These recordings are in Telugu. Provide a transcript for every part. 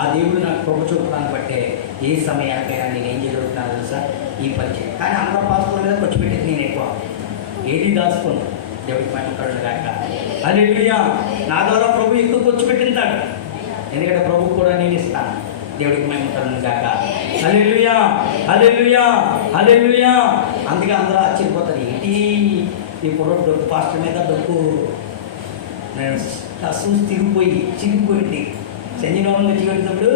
ఆ దేవుడు నాకు కృప చూపడాన్ని బట్టే ఏ సమయానికైనా నేను ఏం చేయగలుగుతున్నాను తెలుసా, ఈ పని చేయాలి. కానీ అందరూ పాస్పోర్ట్ మీద ఖర్చు పెట్టేది నేను ఎక్కువ, ఏది దాచుకున్నాను. దేవుడికి మహిమకరుడు గాక. హల్లెలూయా. నా ద్వారా ప్రభు ఎక్కువ ఖర్చు పెట్టింటాడు, ఎందుకంటే ప్రభువు కూడా నేను ఇస్తాను. దేవుడికి మహిమకరుడు గాక. హల్లెలూయా, హల్లెలూయా, హల్లెలూయా. అందుకే అందరూ ఆశ్చర్యపోతారు, ఏంటి ఈ పొరడు డొక్కు పాస్టర్ మీద డొక్కు నేను చూసి చిరిగిపోయింది. శనివారంలో చివరినప్పుడు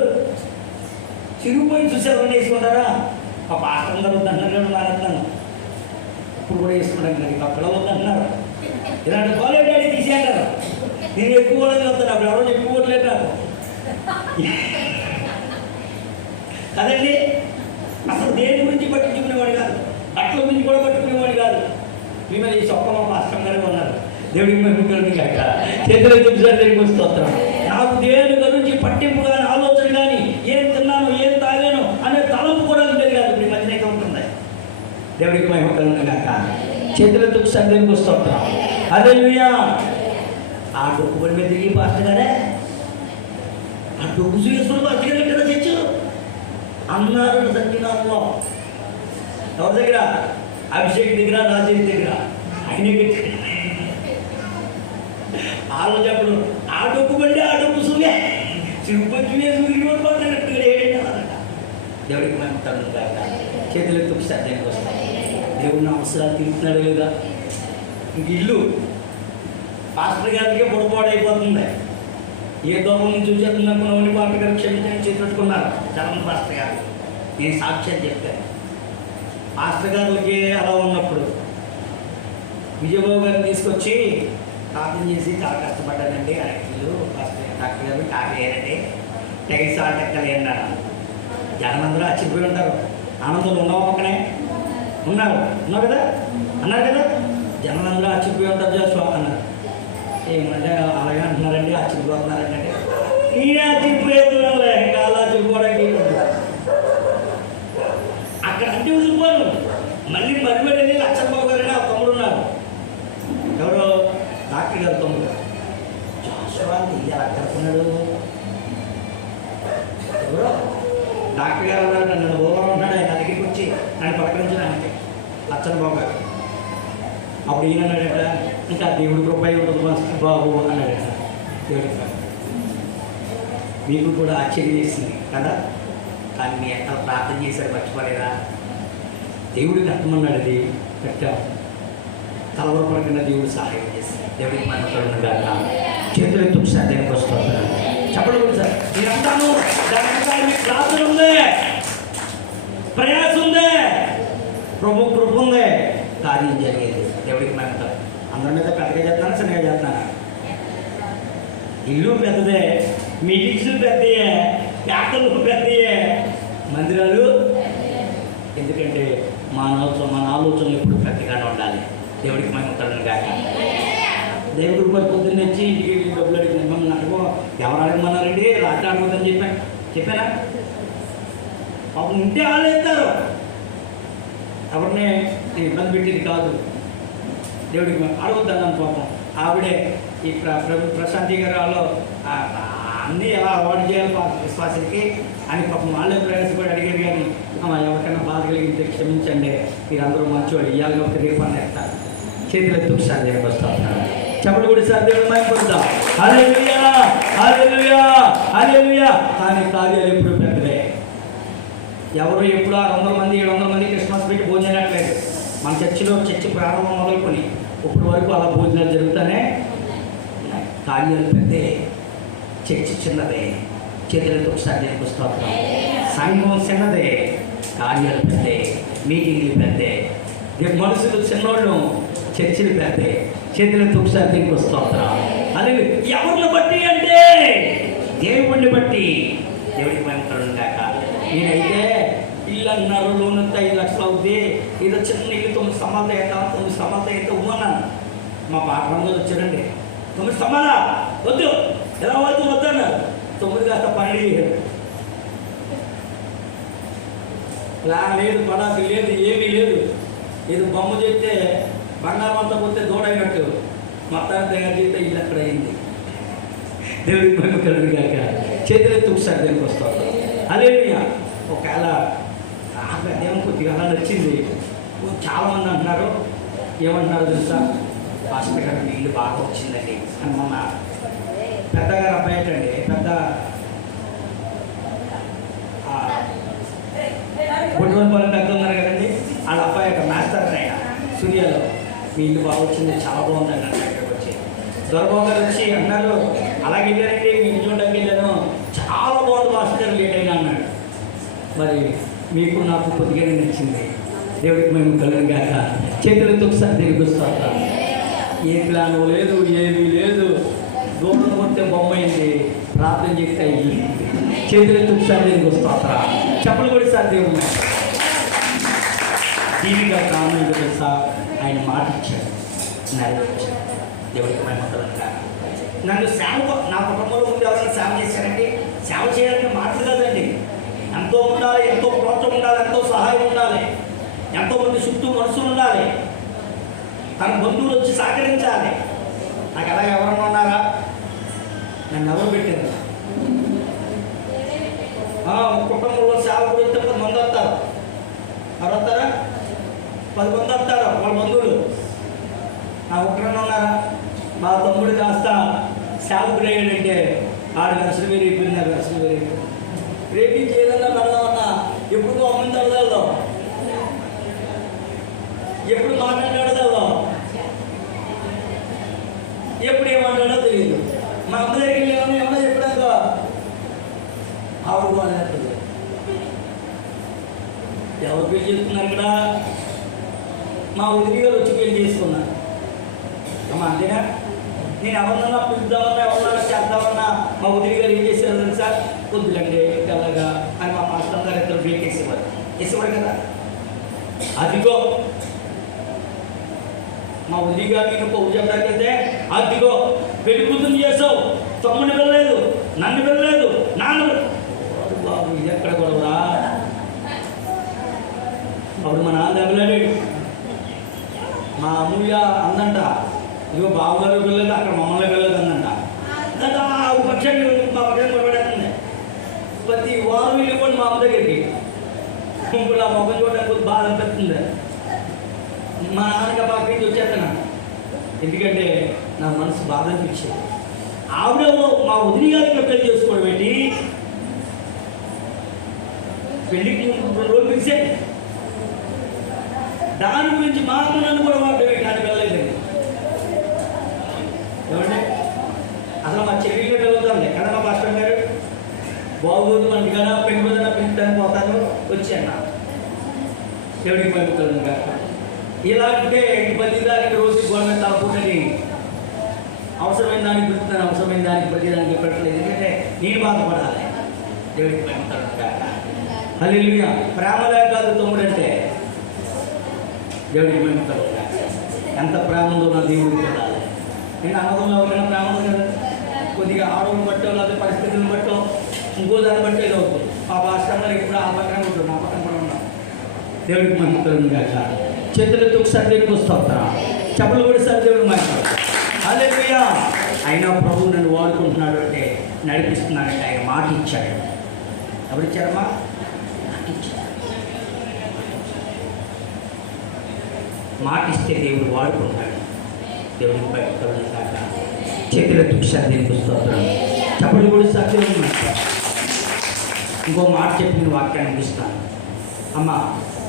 చిరిగిపోయి చూసారు వేసుకుంటారా, ఆ పాస్టర్ అందరూ వద్దన్నారు, మారుతున్నాను ఇప్పుడు కూడా వేసుకుంటాను కానీ అక్కడ వద్దన్నారు. ఇలాంటి కాలేజ్ డాడీ తీసేయంటారు, నేను ఎక్కువ వస్తాను, అప్పుడు ఎవరో ఎక్కువ కొట్టలేదు నాకు కదండి. అసలు దేని గురించి పట్టించుకునేవాడు కాదు, అట్ల గురించి కూడా పట్టుకునేవాడు కాదు. మేము ఈ చొక్క మా పాస్టర్ గారు ఉన్నారు. దేవుడికి మహిమకరుడు గాక. చేతులు చూసారు వస్తున్నాం. నాకు దేని గురించి పట్టింపు కానీ ఆలోచన కానీ ఏం తిన్నాను ఏం తాగాను అనే తలంపు కూడా ఉండేది కాదు. ఇప్పుడు ఈ మధ్యన అయితే ఉంటుంది. దేవుడికి మహిమకరుడు గాక. చేతులతో సందేహం వస్తున్నాం. హల్లెలూయా. ఆ డొక్కుబడి మీద తిరిగి పాస్టర్ గారే ఆ డొక్కు చూసుకుని అతిగా కదా తెచ్చు అన్నారు సత్యనాథంలో. ఎవరి దగ్గర? అభిషేక్ దగ్గర, రాజేష్ దగ్గర. ఆయనే కట్టి ఆ రోజు అప్పుడు ఆ డొక్కు బండి ఆ డొక్కు సూగే చిరుపతి వేసుకున్నట్టుగా ఏడన్నారట. దేవుడికి మహిమకరుడు గాక. చేతులతో శ్రద్ధకి వస్తాం. దేవుడిని అవసరాలు తిరుగుతున్నాడు లేదా? ఇంక ఇల్లు పాస్టర్ గారికి పొరపాడైపోతుంది. ఏ దూరం నుంచి చూసేస్తున్నప్పుడు పాస్టర్ గారు క్షమించని చేతుట్టుకున్నారు చరణ్ పాస్టర్ గారు. నేను సాక్ష్యం చెప్పాను. పాస్టర్ గారికి అలా ఉన్నప్పుడు విజయబాబు గారిని తీసుకొచ్చి ప్రార్థన చేసి చాలా కష్టపడ్డానండి. అరకిలు డాక్టర్ గారు కాకలేనండి, టైల్స్ ఆటెక్కలేండి అన్నారు. జనం అందరూ ఆశ్చర్యపోయి ఉంటారు. ఆనందంలో ఉన్నావు పక్కనే ఉన్నారు కదా అన్నారు కదా. జనం అందరూ ఆశ్చర్యపోయి ఉంటారు. జోస్వా అన్నారు. ఏమంటే అలాగే అంటున్నారండి, ఆశ్చర్యపోతున్నారండి అంటే నేనే ఆశ్చర్యపోతున్నానులే, ఇంకా అలా ఆశ్చర్యపోవడానికి అక్కడ అంటే వదిలిపోను. మళ్ళీ మరిబడి లక్షబాబు గారు ఆ తమ్ముడు ఉన్నారు. ఎవరో డాక్టర్ గారు తమ్ముడు. జోస్వా ఎలా కడుతున్నాడు? ఎవరో డాక్టర్ గారు అన్నారు. నన్ను ఓవర్ ఉన్నాడు. ఆయన దగ్గరికి వచ్చి నన్ను పలకరించడానికి లచ్చబాబు గారు. అప్పుడు ఈయన అన్నాడట, ఇంకా దేవుడి రూపాయి ఉంటుంది బాబు అన్నాడట. దేవుడి మీకు కూడా ఆశ్చర్యం చేసింది కదా. కానీ మీ ఎంత ప్రార్థన చేశారు మర్చిపోలేదా? దేవుడికి అర్థమన్నాడు. అది పెట్టాము. కలవరపడకుండా దేవుడు సహాయం చేశారు. దేవుడికి మహిమకరుడు గాక. చేతులు ఎత్తుకు సాధ్యానికి వస్తున్నారు. చెప్పడం కూడా సార్ నేను అంటాను, దాని మీకు ప్రార్థన ఉందే, ప్రయాస ఉందే, ప్రభు కృప ఉందే, కార్యం జరిగేది. దేవుడికి మహిమకరుడు. అందరి మీద పెద్దగా చేస్తున్నాను, చిన్నగా చేస్తున్నాను. ఇల్లు పెద్దదే, మీటింగ్స్ పెద్దయే, యాత్రలు పెద్దయే, మందిరాలు. ఎందుకంటే మన ఆలోచనలు ఎప్పుడు పెద్దగానే ఉండాలి. దేవుడికి మహిమకరుడు గాక. దేవుడి రూపాయలు పొద్దున్న వచ్చి ఇంటికి డబ్బులు అడిగిన మమ్మల్ని అనుకో ఎవరు అడగమన్నారండి, రాత్రి అడగొద్దని చెప్పానా? పాపం ఉంటే వాళ్ళు ఎత్తారు, ఎవరిని ఇబ్బంది పెట్టేది కాదు. దేవుడికి అడగొద్దన్నాను. పాపం ఆవిడే ఈ ప్రశాంతి గారు వాళ్ళు అన్నీ ఎలా అవార్డు చేయాలి విశ్వాసానికి అని పాపం వాళ్ళే ప్రయాసపడి అడిగారు. కానీ ఎవరికైనా బాధ కలిగితే క్షమించండి, మీరందరూ మంచివాడు, ఇవాళ ఒక రేపు అని ఎత్తారు. చేతులు ఎత్తుకు సాధ్యానికి వస్తున్నారు. చెప్పలు కూడా సాధ్యం మైపడతాం. హల్లెలూయా, హల్లెలూయా, హల్లెలూయా. కానీ కార్యాలు ఎప్పుడు పెద్దవే. ఎవరు ఎప్పుడు 600 మంది 700 మంది క్రిస్మస్ పెట్టి భోజనాలట్లేదు. మన చర్చి ప్రారంభం మొదలుకొని ఇప్పుడు వరకు అలా భోజనాలు జరుగుతానే. కార్యాలు పెద్దే, చర్చి చిన్నదే. చేతులతో సాధ్యానికి వస్తున్నాం. సంఘం చిన్నదే, కార్యాలు పెద్దే, మీటింగ్లు పెద్దే. మనుషులు చిన్నోళ్ళు, చర్చిలు పెద్దే. చేతులతో సాధ్యానికి వస్తున్నాం. అది ఎవరిని బట్టి అంటే దేవుడిని బట్టి. దేవుడికి మహిమకరుడు గాక. నేనైతే ఇల్లు అన్నారు, లోన్ అంతా 5 లక్షలు అవుద్ది, ఏదో చిన్న ఇల్లు 9 స్తంభాలతో అవుతా, 9 స్తంభాలతో అయితే ఉమ్మన్నాను. మా పాఠంలో వచ్చారండి, 9 స్తంభాలా వద్దు, ఎలా వద్దన్నారు. 9 కాస్త 12 చేశారు. ప్లాన్ లేదు, పడాకు లేదు, ఏమీ లేదు. ఏదో బొమ్మ చేస్తే బంగారం అంతా పోతే దూడైనట్టు మొత్తాన్ని తయారు చేస్తే ఇల్లు అక్కడ అయింది. దేవుడికి మహిమకరుడు గాక. చేతులెత్తి ఒకసారి దేనికి వస్తాం. హల్లెలూయా. ఒకవేళ దేవుని కొద్దిగా అలా నచ్చింది. చాలామంది అంటున్నారు, ఏమంటున్నారు తెలుసా, పాస్టర్ గారు నీళ్ళు బాగా వచ్చిందండి అని. మొన్న పెద్దగారు అబ్బాయి అండి, పెద్ద బొడ్డుపల్లి పెద్ద ఉన్నారు కదండి, వాళ్ళ అబ్బాయి యొక్క మాస్టర్ ఆయన సూర్యాలో మీ ఇల్లు బాగా వచ్చింది, చాలా బాగుంది అన్నారు. ఇక్కడికి వచ్చి దొరబాబు గారు వచ్చి అన్నారు, అలాగే వెళ్ళారండి మీ ఇంటి చూడడానికి వెళ్ళాను, చాలా బాగుంది పాస్టర్ లేట్ అయినా అన్నాడు. మరి మీకు నాకు కొద్దిగానే నచ్చింది. దేవుడికి మేము కలుగు గాక. చేతులతో ఒకసారి తిరిగి వస్తాం. ఏ ప్లాను లేదు, ఏమీ లేదు, దూరం కొడితే బొమ్మ అయింది, ప్రార్థన చేస్తే అయ్యి. చేతులతో ఒకసారి తిరిగి వస్తారా, చెప్పులు కూడా సార్ దేవుడు టీవీగా కారణం తెలుసా, ఆయన మాట ఇచ్చాడు, నెరవేర్చాడు. దేవుడికి మేము కలుగు. నన్ను సేవ, నా కుటుంబంలో ముందు ఎవరైనా సేవ చేశారండి, సేవ చేయాలంటే మాటలు కాదండి, ఎంతో ఉండాలి, ఎంతో ప్రోత్సాహం ఉండాలి, ఎంతో సహాయం ఉండాలి, ఎంతోమంది చుట్టూ మనసులు ఉండాలి, తన బంధువులు వచ్చి సహకరించాలి. నాకు అలాగే ఎవరన్నా ఉన్నారా? నన్ను ఎవరు పెట్టారు? కుటుంబంలో సేవకుడు వస్తే 10 మంది వస్తారు, ఎవరు వస్తారా? 10 మంది వస్తారు వాళ్ళ బంధువులు. నాకు ఒక్కరన్నా ఉన్నారా? మా తమ్ముడు కాస్త సేవకుడు అయ్యాడంటే ఆడు అసలు వేరే అయిపోయింది, నాకు అసలు వేరే అయిపోయింది. రేపించి ఏదన్నా పెడదామన్నా ఎప్పుడు అమ్మని తడదాం, ఎప్పుడు మాట్లాడాడో, ఎప్పుడు ఏమాట్లాడో తెలియదు. మా అమ్మ దగ్గరికి ఏమన్నా చెప్పడాక ఆవుడు అన్నట్టు ఎవరు పెళ్లి చేసుకున్నారు ఇక్కడ? మా ఉదిరి గారు వచ్చి పెళ్లి చేసుకున్నారు. అమ్మ అంతేనా? నేను ఎవరినన్నా పిలుద్దామన్నా, ఎవరన్నా చేద్దామన్నా మా ఉదిరి గారు ఏం చేశారు తెలుసా? కొద్దులండి తెల్లగా అని మా మాస్టర్ గారు ఇద్దరు బ్రేక్ వేసేవారు కదా. అదిగో మా ఉదిరి గారు నేను పౌరు చెప్పడానికైతే, అదిగో పెళ్లి కూతురు చేసావు, తమ్ముడిని వెళ్ళలేదు, నన్ను వెళ్ళలేదు, నాన్న బాబు ఇది ఎక్కడ గొడవరా? అప్పుడు మా నాన్న వెళ్ళాడు. మా అమూల్య అందంట, ఇదిగో బాబుగారు వెళ్ళలేదు, అక్కడ మమ్మల్ని వెళ్ళలేదు అందంట. పక్షాన్ని మా పక్షాన్ని కొనబడేస్తుంది. ప్రతి వారం వెళ్ళిపోండి మా అమ్మ దగ్గరికి, ఇప్పుడు ఆ మొక్కలు చూడడానికి కొద్ది బాధ అనిపిస్తుంది. మా నాన్నకి బాగా నుంచి వచ్చేస్తాను, ఎందుకంటే నా మనసు బాధ అనిపించేది. ఆవిడ మా వదిలి గారికి పెళ్లి చేసుకోవడం ఏంటి, పెళ్లికి 2 రోజులు పిలిచాను, దాని గురించి మా అమ్మ నన్ను కూడా వాడటమే కానీ వెళ్ళలేదండి. ఏమంటే అసలు మా చెల్లిలో వెళ్తాంలే కదా మా పాస్టర్ గారు, బాగోదు మనకి కదా పెళ్లి మీద పిలుస్తాను పోతాను వచ్చాను. దేవుడికి పంపుతాను కాక. ఇలాంటిదే 10 దానికి రోజు గవర్నమెంట్ తలపుటని అవసరమైన దానికి పిలుస్తున్నాను, అవసరమైన దానికి ప్రతిదానికి పెట్టలేదు, ఎందుకంటే నేను బాధపడాలి. దేవుడికి పంపుతాను కాక. హల్లెలూయా. ప్రేమలే కాదు తమ్ముడు అంటే, దేవుడికి పంపుతాను కాక. ఎంత ప్రేమ ఉందో నా దేవుడికి పడాలి. నేను అన్నదంలో ఎవరైనా ప్రేమ ఉంది కదా, కొద్దిగా ఆడవని బట్టో లేదా పరిస్థితులను బట్టో ఇంకో దాన్ని బట్టి ఏదో అవుతుంది. మా భాస్కర్ ఎప్పుడు ఆ పక్కన ఉంటుంది, నా పక్కన కూడా ఉన్నాం. దేవుడికి పంపుతాను కాక. చేతులతో ఒకసారి దేవుడికి వస్తా, చెప్పులు కూడా సార్ దేవుడు మాట్లాడు. హల్లెలూయా. అయినా ప్రభువు నన్ను వాడుకుంటున్నాడు అంటే, నడిపిస్తున్నాడంటే ఆయన మాట ఇచ్చాడు. ఎవరు ఇచ్చారమ్మా? మాట ఇచ్చాడు. మాట ఇస్తే దేవుడు వాడుకుంటాడు. దేవుడికి పంపుతాడు కాక. చేతులతో ఒకసారి దేవుడికి వస్తున్నాను, చెప్పులు కూడా సార్ దేవుడు మాట్లాడు. ఇంకో మాట చెప్పిన వాక్యాన్ని ఇస్తాను. అమ్మ,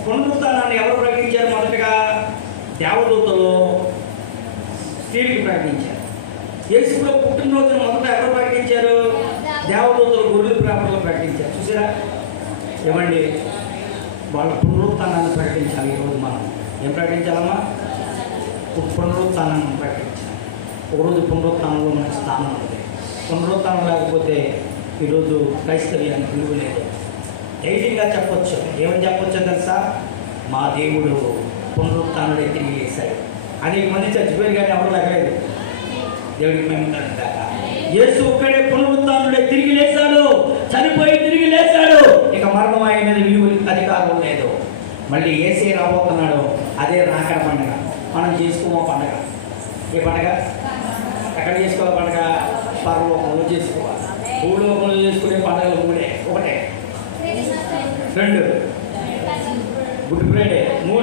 పునరుత్థానాన్ని ఎవరు ప్రకటించారు? మొదటగా దేవదూతలు స్త్రీలకు ప్రకటించారు. యేసులో పుట్టినరోజును మొదట ఎవరు ప్రకటించారు? దేవదూతలు గొర్రెల పేపర్లో ప్రకటించారు. చూసారా? ఏమండి, వాళ్ళ పునరుత్థానాన్ని ప్రకటించాలి. ఈరోజు మనం ఏం ప్రకటించాలమ్మా? పునరుత్థానాన్ని ప్రకటించాలి. ఒకరోజు పునరుత్థానంలో మనకి స్థానం ఉంది. పునరుత్థానం లేకపోతే ఈరోజు క్రైస్తవ్యానికి విలువ లేదు. ధైర్యంగా చెప్పొచ్చు. ఏమని చెప్పొచ్చో తెలుసా? మా దేవుడు పునరుత్థానుడై తిరిగి వేశాడు. అనేక మంది చచ్చిపోయారు కానీ ఎవరు లేకలేదు. దేవుడికి మేము కాక. యేసు ఒక్కడే పునరుత్థానుడై తిరిగి లేచాడు, చనిపోయి తిరిగి లేచాడు. ఇక మరణం ఆయన మీద విలువ అధికారం లేదు. మళ్ళీ ఏసే రాబోతున్నాడు. అదే రాకడ పండుగ. మనం చేసుకోమో పండుగ. ఏ పండుగ? ఎక్కడ చేసుకోవాలి పండుగ? పరలోకంలో చేసుకోవాలి. భూలోకంలో చేసుకునే పండుగలు మూడే. ఒకటే, రెండు గుడ్ ఫ్రైడే, మూడు